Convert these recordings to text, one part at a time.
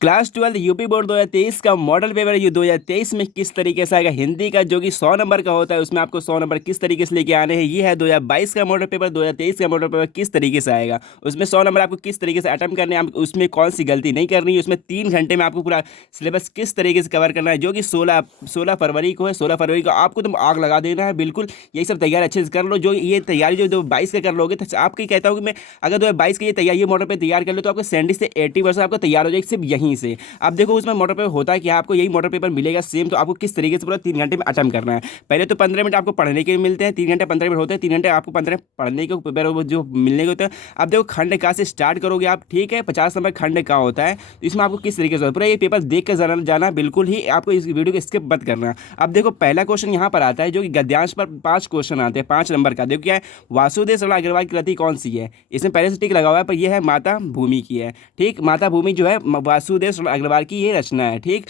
Class 12 UP board 2023 का model paper ये 2023 में किस तरीके से आएगा। हिंदी का जो कि 100 नंबर का होता है उसमें आपको 100 नंबर किस तरीके से लेके आने हैं। ये है 2022 का मॉडल पेपर। 2023 का मॉडल पेपर किस तरीके से आएगा, उसमें 100 नंबर आपको किस तरीके से अटेम्प्ट करने हैं, आप उसमें कौन सी गलती नहीं करनी है, उसमें 3 घंटे में आपको पूरा सिलेबस किस तरीके से कवर करना है, जो कि 16 फरवरी को है। 16 फरवरी को आपको तुम आग लगा देना है। बिल्कुल यही सब तैयारी अच्छे से कर लो। जो ये तैयारी जो 2022 का कर लोगे तो आपकी कहता हूँ कि मैं अगर 2022 की ये तैयारी ये मॉडल पे तैयार कर लो तो आपको 70 से 80% आपको तैयार हो जाएगी सिर्फ यहीं से। अब देखो उसमें मॉडल पेपर होता है कि आपको यही मॉडल पेपर मिलेगा सेम, तो आपको किस तरीके से पूरा 3 घंटे में अटेम्प्ट करना है। पहले तो 15 मिनट आपको पढ़ने के मिलते हैं, 3 घंटे 15 मिनट होते हैं, 3 घंटे आपको 15 पढ़ने के पेपर जो मिलने के होते हैं। अब देखो खंड का से स्टार्ट करोगे आप, ठीक है, 50 नंबर खंड का होता है, तो इसमें आपको किस तरीके से पूरा ये पेपर देख कर जाना, बिल्कुल ही आपको इस वीडियो को स्किप मत करना। अब देखो पहला क्वेश्चन यहाँ पर आता है जो कि गद्यांश पर 5 क्वेश्चन आते हैं 5 नंबर का। देखो क्या है, वासुदेव शरण अग्रवाल की कृति कौन सी है। इसमें पहले से टिक लगा हुआ है पर यह है माता भूमि की है। ठीक, माता भूमि जो है वासुदेव शरण अग्रवाल की ये रचना है। ठीक,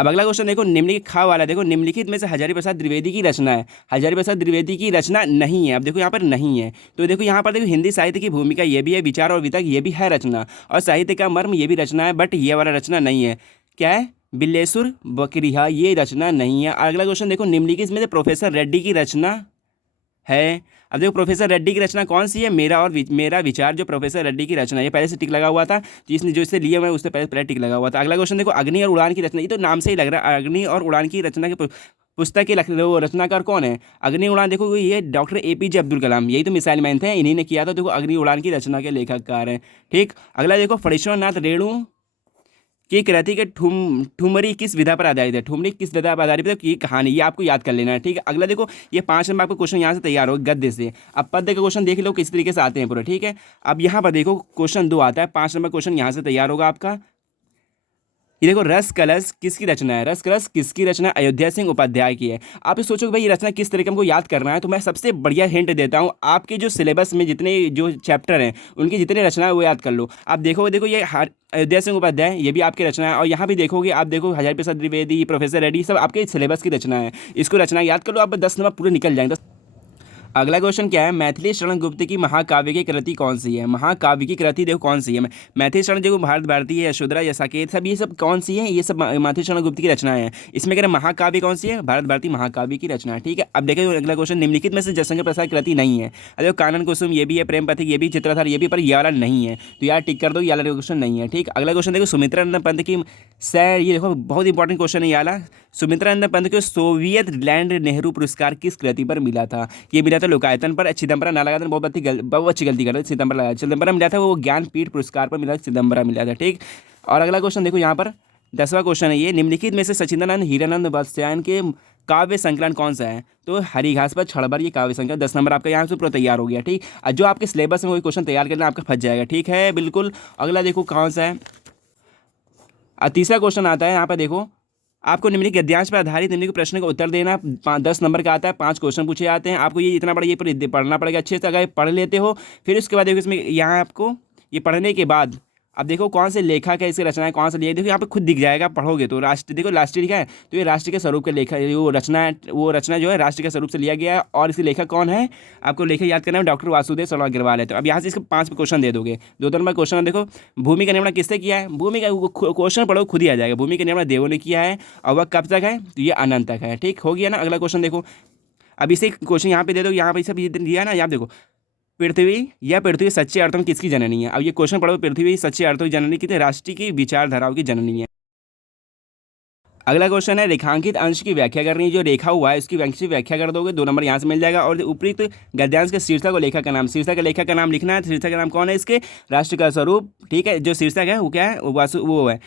अब अगला क्वेश्चन देखो, निम्नलिखित खा वाला देखो, निम्नलिखित में से हजारी प्रसाद द्विवेदी की रचना है। हजारी प्रसाद द्विवेदी की रचना नहीं है। अब देखो यहाँ पर नहीं है, तो देखो यहाँ पर देखो हिंदी साहित्य की भूमिका ये भी है, विचार और वितर्क ये भी है रचना, और साहित्य का मर्म ये भी रचना है, बट ये वाला रचना नहीं है। क्या है, बिल्लेसुर बकरिया, ये रचना नहीं है। अगला क्वेश्चन देखो, निम्नलिखित में से प्रोफेसर रेड्डी की रचना है। अब देखो प्रोफेसर रेड्डी की रचना कौन सी है, मेरा विचार जो प्रोफेसर रेड्डी की रचना है, ये पहले से टिक लगा हुआ था, जिसने जो इसे लिया हुआ है उससे पहले पहले टिक लगा हुआ था। अगला क्वेश्चन देखो, अग्नि और उड़ान की रचना, ये तो नाम से ही लग रहा है, अग्नि और उड़ान की रचना के पुस्तक के वो रचनाकार कौन है। अग्नि उड़ान देखो ये डॉक्टर एपीजे अब्दुल कलाम, यही तो मिसाइल मैन थे, इन्हीं ने किया था। देखो अग्नि उड़ान की रचना के लेखककार हैं। ठीक, अगला देखो, फणीश्वर नाथ रेणु कि कृति के ठुमरी किस विधा पर आधारित है। ठुमरी किस विधा पर आधारित है, ये कहानी ये आपको याद कर लेना है। ठीक है, अगला देखो, ये 5 नंबर आपको क्वेश्चन यहाँ से तैयार हो गद्य से। अब पद्य के क्वेश्चन देख लो किस तरीके से आते हैं पूरे। ठीक है, अब यहाँ पर देखो क्वेश्चन 2 आता है, 5 नंबर क्वेश्चन यहाँ से तैयार होगा आपका। ये देखो, रस कलश किसकी रचना है। रस कलश किसकी रचना है, अयोध्या सिंह उपाध्याय की है। आप ये सोचो कि भाई ये रचना किस तरीके हमको याद करना है, तो मैं सबसे बढ़िया हिंट देता हूँ, आपके जो सिलेबस में जितने जो चैप्टर हैं उनकी जितनी रचना है वो याद कर लो। आप देखोगे, देखो ये अयोध्या सिंह उपाध्याय ये भी आपकी रचना है, और यहाँ भी देखोगे आप, देखो हजारी प्रसाद द्विवेदी, प्रोफेसर रेड्डी, सब आपके सिलेबस की रचना है। इसको रचना याद कर लो, आप 10 नंबर पूरे निकल जाएंगे। अगला क्वेश्चन क्या है, मैथिली शरण गुप्त की महाकाव्य की कृति कौन सी है। महाकाव्य की कृति देखो कौन सी है, मैथिली शरण देखो भारत भारती है, यशोधरा या साकेत, सब ये सब कौन सी है, ये सब मैथिली शरण गुप्त की रचना है। इसमें कह रहे महाकाव्य कौन सी है, भारत भारती महाकाव्य की रचना है। ठीक है, अब देखो अगला क्वेश्चन, निम्नलिखित में से जयशंकर प्रसाद की कृति नहीं है। अरे कानन कुसुम ये भी है, प्रेम पथिक ये भी, चित्रधार ये भी, पर ये वाला नहीं है, तो यार टिक कर दो, ये वाला क्वेश्चन नहीं है। ठीक, अगला क्वेश्चन देखो, सुमित्रानंद पंत की सर, ये देखो बहुत इंपॉर्टेंट क्वेश्चन है ये वाला, सुमित्रानंद पंत को सोवियत लैंड नेहरू पुरस्कार किस कृति पर मिला था। ये मिला था लोकायतन पर। चिदम्बरम ना लगा था, बहुत अच्छी गलती कर रहे, सितंबर लगा, चिदम्बरम मिला था, वो ज्ञानपीठ पुरस्कार पर मिला, चिदम्बरम मिला था। ठीक, और अगला क्वेश्चन देखो यहाँ पर 10वां क्वेश्चन है ये, निम्नलिखित में से सचिदानंद हीरानंद बख्तियार के काव्य संकलन कौन सा है। तो हरी घास पर छड़बर, ये काव्य संकलन। 10 नंबर आपका यहाँ से पूरा तैयार हो गया। ठीक, और जो आपके सिलेबस में वही क्वेश्चन तैयार करना आपका फंस जाएगा। ठीक है, बिल्कुल। अगला देखो कौन सा है, तीसरा क्वेश्चन आता है यहाँ पर देखो, आपको निम्नलिखित गद्यांश पर आधारित निम्नलिखित प्रश्न का उत्तर देना। 10 नंबर का आता है, 5 क्वेश्चन पूछे जाते हैं। आपको ये इतना बड़ा ये पढ़ना पड़ेगा अच्छे से, अगर पढ़ लेते हो फिर उसके बाद देखो इसमें यहाँ आपको ये पढ़ने के बाद अब देखो कौन से लेखक है, इसकी रचना है कौन सा लिया, देखो यहाँ पे खुद दिख जाएगा पढ़ोगे तो। राष्ट्र देखो, राष्ट्र लिखा है तो ये राष्ट्र के स्वरूप के लेखक, वो रचना है, वो रचना जो है राष्ट्र के स्वरूप से लिया गया है, और इसके लेखक कौन है, आपको लेखक याद करना है, डॉक्टर वासुदेव शरण अग्रवाल है। तो अब यहाँ से इसके 5 क्वेश्चन दे दोगे। 2 नंबर क्वेश्चन देखो, भूमि का निर्माण किससे किया है। भूमि का क्वेश्चन पढ़ो खुद ही आ जाएगा, भूमि का निर्माण देवों ने किया है, और वह कब तक है, तो ये अनंत तक है। ठीक, हो गया ना। अगला क्वेश्चन देखो, अब इसे क्वेश्चन यहाँ पे दे दो, यहाँ पे सब दिया है ना, यहाँ देखो, पृथ्वी सच्चे अर्थों में किसकी जननी है। अब ये क्वेश्चन पढ़ो, पृथ्वी सच्चे अर्थों की जननी कितने राष्ट्र की विचारधाराओं की जननी है। अगला क्वेश्चन है, रेखांकित अंश की व्याख्या करनी है। जो रेखा हुआ है उसकी व्याख्या कर दोगे, 2 नंबर यहाँ से मिल जाएगा। और उपयुक्त गद्यांश के शीर्षक और लेखक का नाम, शीर्षक का लेखक का नाम लिखना है। शीर्षक का नाम कौन है इसके, राष्ट्र का स्वरूप। ठीक है, जो शीर्षक है वो क्या है, वो है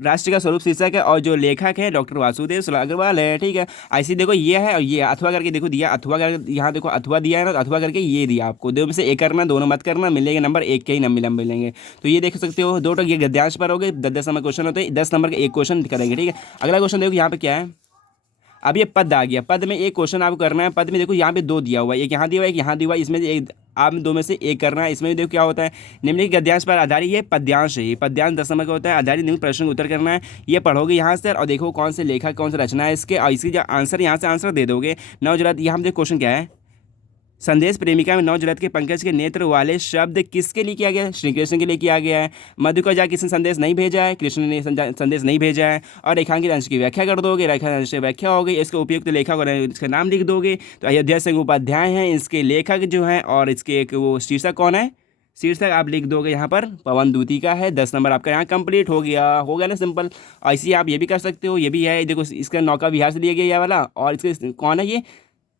राष्ट्र का स्वरूप शीर्षक है, और जो लेखक है डॉक्टर वासुदेव शरण अग्रवाल है। ठीक है, ऐसे देखो ये है, और ये अथवा करके देखो दिया, अथवा करके यहाँ देखो अथवा दिया है ना, तो अथवा करके ये दिया आपको। 2 में से 1 करना, दोनों मत करना, मिलेंगे नंबर 1 के ही नंबर मिलेंगे। तो ये देख सकते हो, 2 ये गद्यांश पर हो गए, 10 नंबर क्वेश्चन होते हैं, 10 नंबर का 1 क्वेश्चन करेंगे। ठीक है, अगला क्वेश्चन देखो यहाँ पे क्या है, अब ये पद आ गया। पद में एक क्वेश्चन आपको करना है। पद में देखो यहाँ पे 2 दिया हुआ है, एक यहाँ दिया हुआ है, एक यहाँ दिया हुआ है, इसमें एक आप 2 में से 1 करना है। इसमें देखो क्या होता है, निम्नलिखित गद्यांश पर आधारित, ये पद्यांश है, ये पद्यांश 10 नंबर का होता है। आधारित निम्न प्रश्न का उत्तर करना है, ये पढ़ोगे यहाँ से, और देखो कौन से लेखक कौन सा रचना है इसके, और इसकी जो आंसर यहाँ से आंसर दे दोगे। 9 जरा यहाँ देखो क्वेश्चन क्या है, संदेश प्रेमिका में 9 जुलाई के पंकज के नेत्र वाले शब्द किसके लिए किया गया है? श्री कृष्ण के लिए किया गया है। मधु को जा किसने संदेश नहीं भेजा है? कृष्ण ने संदेश नहीं भेजा है। और रेखांकित अंश की व्याख्या कर दोगे, रेखांकित अंश की व्याख्या हो गई, इसके उपयुक्त लेखक और इसका नाम लिख दोगे। तो अयोध्या सिंह उपाध्याय हैं इसके लेखक जो हैं, और इसके एक वो शीर्षक कौन है? शीर्षक आप लिख दोगे यहाँ पर पवन दूती का है। 10 नंबर आपका यहाँ कंप्लीट हो गया ना, सिंपल। और इसी आप ये भी कर सकते हो, ये भी है, देखो इसका नौका विहार से लिया गया ये वाला, और इसके कौन है? ये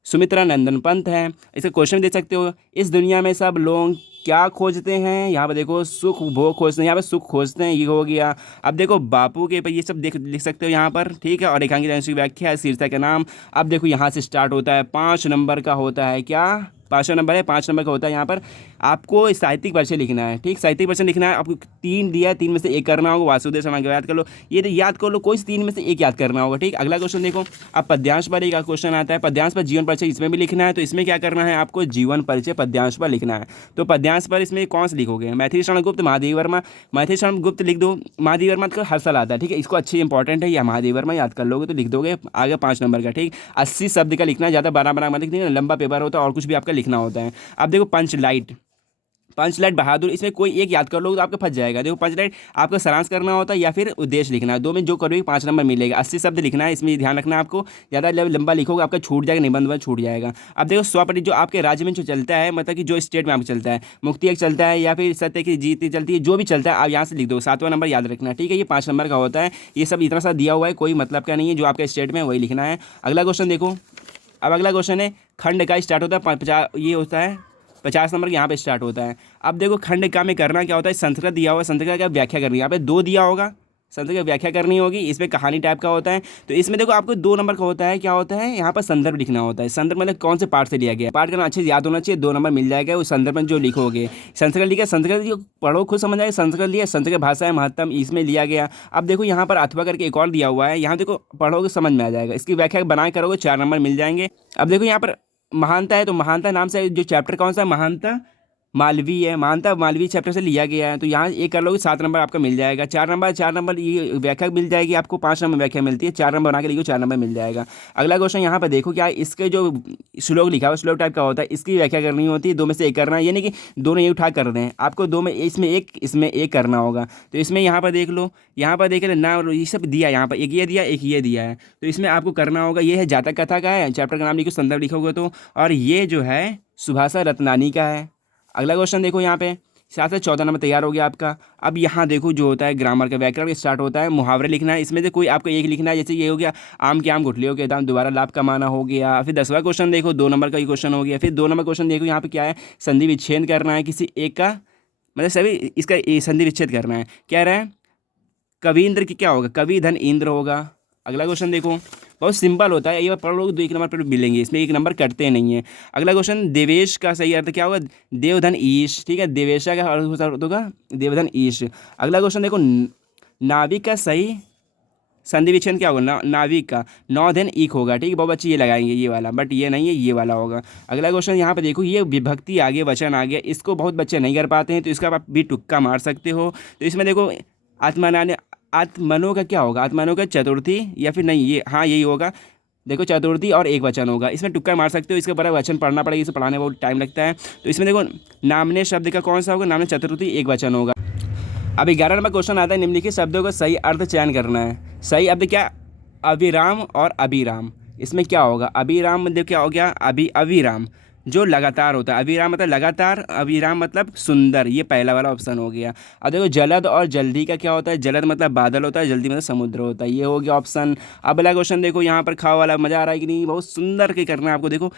सुमित्रा नंदन पंत है। इसका क्वेश्चन देख सकते हो, इस दुनिया में सब लोग क्या खोजते हैं? यहाँ पर देखो सुख भोग खोजते हैं, यहाँ पर सुख खोजते हैं, ये हो गया। अब देखो बापू के पर ये सब लिख सकते हो यहाँ पर, ठीक है। और रेखांकित अंश की व्याख्या, शीर्षक का नाम। अब देखो यहाँ से स्टार्ट होता है, 5 नंबर का होता है, क्या 5वां नंबर है, 5 नंबर का होता है। यहाँ पर आपको साहित्यिक परिचय लिखना है, ठीक, साहित्यिक परिचय लिखना है। आपको 3 दिया है, 3 में से 1 करना होगा। वासुदेव शर्मा को याद कर लो, ये याद कर लो, कोई 3 में से 1 याद करना होगा, ठीक। अगला क्वेश्चन देखो, अब पद्यांश पर एक क्वेश्चन आता है, पद्यांश पर जीवन परिचय इसमें भी लिखना है। तो इसमें क्या करना है आपको? जीवन परिचय पद्यांश पर लिखना है। तो पद्यांश पर इसमें कौन से लिखोगे? मैथिली शरण गुप्त, महादेवी वर्मा। मैथिली शरण गुप्त लिख दो, महादेवी वर्मा का हर साल आता है, ठीक है, इसको अच्छी इंपॉर्टेंट है, या महादेवी वर्मा याद कर लोगे तो लिख दोगे आगे 5 नंबर का, ठीक। 80 शब्द का लिखना है, ज़्यादा बना मत लिखना, लंबा पेपर होता है और कुछ भी आपका लिखना होता है। अब देखो पंच लाइट बहादुर, इसमें कोई एक याद कर लो तो आपका फंस जाएगा। देखो पंच लाइट आपको सारांश करना होता है या फिर उद्देश्य लिखना है, 2 में जो करोगे 5 नंबर मिलेगा। 80 शब्द लिखना है, इसमें ध्यान रखना है आपको, ज़्यादा लंबा लिखोगे आपका छूट जाएगा, निबंध छूट जाएगा। अब देखो स्वपरिचय जो आपके राज्य में जो चलता है, मतलब कि जो स्टेट में आपको चलता है, मुक्ति एक चलता है या फिर सत्य की जीत चलती है, जो भी चलता है आप यहाँ से लिख दो। 7वां नंबर याद रखना, ठीक है, ये 5 नंबर का होता है। ये सब इतना सा दिया हुआ है, कोई मतलब का नहीं है, जो आपके स्टेट में वही लिखना है। अगला क्वेश्चन देखो, अब अगला क्वेश्चन है खंड का स्टार्ट होता है 50, ये होता है 50 नंबर यहाँ पे स्टार्ट होता है। अब देखो खंड का में करना क्या होता है? संस्कृत दिया हुआ है, संस्कृत का व्याख्या करनी है, यहाँ पे 2 दिया होगा, संस्कृत की व्याख्या करनी होगी। इसमें कहानी टाइप का होता है। तो इसमें देखो आपको 2 नंबर का होता है, क्या होता है? यहाँ पर संदर्भ लिखना होता है। संदर्भ मतलब कौन से पार्ट से लिया गया, पार्ट करना अच्छे से याद होना चाहिए, 2 नंबर मिल जाएगा उस संदर्भ में जो लिखोगे। संस्कृत लिखा, संस्कृत जो पढ़ो खुद समझ आएगा, संस्कृत लिया, संस्कृत भाषा है महत्तम, इसमें लिया गया। अब देखो यहाँ पर अथवा करके एक और दिया हुआ है, यहाँ देखो पढ़ोगे समझ में आ जाएगा, इसकी व्याख्या बनाए करोगे 4 नंबर मिल जाएंगे। अब देखो यहाँ पर महानता है, तो महानता नाम से जो चैप्टर कौन सा है? महानता मालवी है, महानता मालवी चैप्टर से लिया गया है। तो यहाँ एक कर लोगे 7 नंबर आपका मिल जाएगा। 4 नंबर ये व्याख्या मिल जाएगी आपको, 5 नंबर व्याख्या मिलती है, 4 नंबर बना के लिखो, 4 नंबर मिल जाएगा। अगला क्वेश्चन यहाँ पर देखो, क्या इसके जो श्लोक लिखा हुआ श्लोक टाइप का होता है, इसकी व्याख्या करनी होती है, 2 में से 1 करना है, यानी कि दोनों ये उठा कर रहे हैं आपको, 2 में इसमें एक करना होगा। तो इसमें यहाँ पर देख लो, यहाँ पर देख लो ना, ये सब दिया, यहाँ पर एक ये दिया, एक ये दिया है। तो इसमें आपको करना होगा, ये है जातक कथा का है, चैप्टर का नाम लिखो, संदर्भ लिखोगे तो, और ये जो है सुभाषा रत्नानी का है। अगला क्वेश्चन देखो, यहाँ पे 7 से 14 नंबर तैयार हो गया आपका। अब यहाँ देखो जो होता है ग्रामर का व्याकरण स्टार्ट होता है, मुहावरे लिखना है, इसमें से कोई आपको एक लिखना है, जैसे ये हो गया आम के आम गुठलियों के दाम, दोबारा लाभ कमाना हो गया। फिर 10वां क्वेश्चन देखो, 2 नंबर का ये क्वेश्चन हो गया। फिर 2 नंबर क्वेश्चन देखो, यहाँ पे क्या है? संधि विच्छेद करना है किसी एक का, मतलब सभी इसका संधि विच्छेद करना है। क्या रहा है? कवि इंद्र की क्या होगा? कवि धन इंद्र होगा। अगला क्वेश्चन देखो, बहुत सिंपल होता है, ये बार पढ़ लोगे 2 1 नंबर पर मिलेंगे, इसमें 1 नंबर कटते नहीं है। अगला क्वेश्चन, देवेश का सही अर्थ क्या होगा? देवधन ईश, ठीक है, देवेशा का अर्थ होगा देवधन ईश। अगला क्वेश्चन देखो, नाविक का सही संधि विच्छेद क्या होगा? नाविक का नौधन ईक होगा, ठीक है, बहुत बच्चे ये लगाएंगे ये वाला, बट ये नहीं है, ये वाला होगा। अगला क्वेश्चन यहाँ पे देखो, ये विभक्ति आगे वचन आ गया, इसको बहुत बच्चे नहीं कर पाते हैं, तो इसका आप भी तुक्का मार सकते हो। तो इसमें देखो आत्मनो का क्या होगा? आत्मनो का चतुर्थी या फिर नहीं, ये हाँ यही होगा, देखो चतुर्थी और एक वचन होगा, इसमें तुक्का मार सकते हो। इसके ऊपर वचन पढ़ना पड़ेगा, इसे पढ़ाने में बहुत टाइम लगता है। तो इसमें देखो नामने शब्द का कौन सा होगा? नामने चतुर्थी एक वचन होगा। अब 11 नंबर क्वेश्चन आता है, निम्नलिखित शब्दों का सही अर्थ चयन करना है। सही अब क्या? अविराम और अभिराम, इसमें क्या होगा? अभिराम मतलब क्या हो गया? अविराम जो लगातार होता है, अविराम मतलब लगातार, अविराम मतलब सुंदर, ये पहला वाला ऑप्शन हो गया। अब देखो जलद और जल्दी का क्या होता है? जलद मतलब बादल होता है, जल्दी मतलब समुद्र होता है, ये हो गया ऑप्शन। अब अगला क्वेश्चन देखो, यहाँ पर खाओ वाला मजा आ रहा है कि नहीं? बहुत सुंदर के करना है आपको। देखो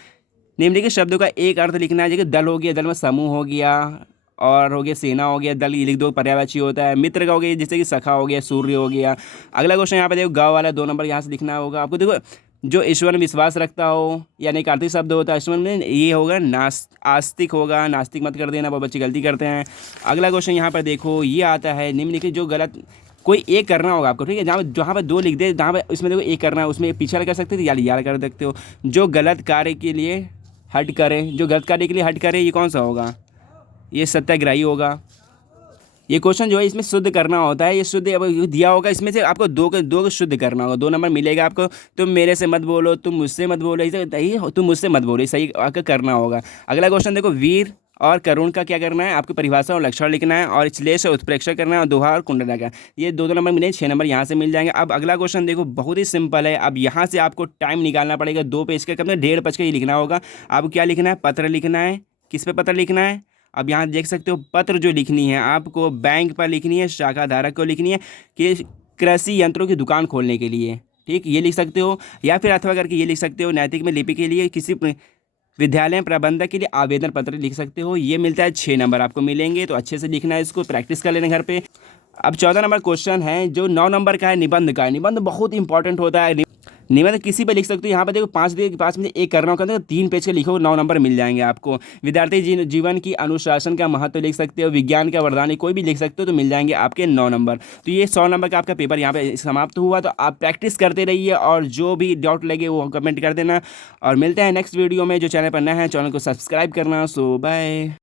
निम्नलिखित शब्दों का एक अर्थ लिखना है, जैसे दल हो गया, दल में समूह हो गया, और हो गया सेना हो गया, दल ये लिख दो, पर्यायवाची होता है। मित्र का हो गया, जैसे कि सखा हो गया, सूर्य हो गया। अगला क्वेश्चन यहाँ पे देखो गाँव वाला 2 नंबर यहाँ से लिखना होगा आपको। देखो जो ईश्वर में विश्वास रखता हो, यानी कार्तिक शब्द होता है ईश्वर में, ये होगा आस्तिक होगा, नास्तिक मत कर देना, बहुत बच्चे गलती करते हैं। अगला क्वेश्चन यहाँ पर देखो, ये आता है निम्नलिखित जो गलत, कोई एक करना होगा आपको, ठीक है, जहाँ पर 2 लिख दे, जहाँ पर इसमें देखो एक करना है, उसमें पीछे कर सकते थे या याद कर सकते हो। जो गलत कार्य के लिए हट करे, जो गलत कार्य के लिए हट करे, ये कौन सा होगा? ये सत्याग्रही होगा। ये क्वेश्चन जो है इसमें शुद्ध करना होता है, ये शुद्ध अब दिया होगा, इसमें से आपको दो को शुद्ध करना होगा, 2 नंबर मिलेगा आपको। तुम मेरे से मत बोलो, तुम मुझसे मत बोलो, तुम मुझसे मत बोलो, सही आपको करना होगा। अगला क्वेश्चन देखो, वीर और करुण का क्या करना है, आपको परिभाषा और लक्षण लिखना है, और श्लेष और उत्प्रेक्षण करना है, और दोहा और कुंडला का। ये दो नंबर मिले, 6 नंबर यहाँ से मिल जाएंगे। अब अगला क्वेश्चन देखो, बहुत ही सिंपल है। अब यहाँ से आपको टाइम निकालना पड़ेगा, 2 पेज का, कम से 1.5 पेज का ही लिखना होगा। आपको क्या लिखना है, पत्र लिखना है। किस पे पत्र लिखना है, अब यहाँ देख सकते हो, पत्र जो लिखनी है आपको बैंक पर लिखनी है, शाखा धारक को लिखनी है, कि कृषि यंत्रों की दुकान खोलने के लिए, ठीक, ये लिख सकते हो। या फिर अथवा करके ये लिख सकते हो, नैतिक में लिपि के लिए किसी विद्यालय प्रबंधक के लिए आवेदन पत्र लिख सकते हो। ये मिलता है 6 नंबर आपको मिलेंगे, तो अच्छे से लिखना है, इसको प्रैक्टिस कर लेना घर पे। अब 14 नंबर क्वेश्चन है जो 9 नंबर का है, निबंध का है। निबंध बहुत इंपॉर्टेंट होता है। निबंध किसी पे लिख सकते हो, यहाँ पे देखो 5 में एक करना होगा, तो 3 पेज के लिखो, 9 नंबर मिल जाएंगे आपको। विद्यार्थी जीवन की अनुशासन का महत्व लिख सकते हो, विज्ञान का वरदान, कोई भी लिख सकते हो, तो मिल जाएंगे आपके 9 नंबर। तो ये 100 नंबर का आपका पेपर यहाँ पे समाप्त हुआ। तो आप प्रैक्टिस करते रहिए, और जो भी डाउट लगे वो कमेंट कर देना। और मिलते हैं नेक्स्ट वीडियो में। जो चैनल पर नया है, चैनल को सब्सक्राइब करना। सो बाय।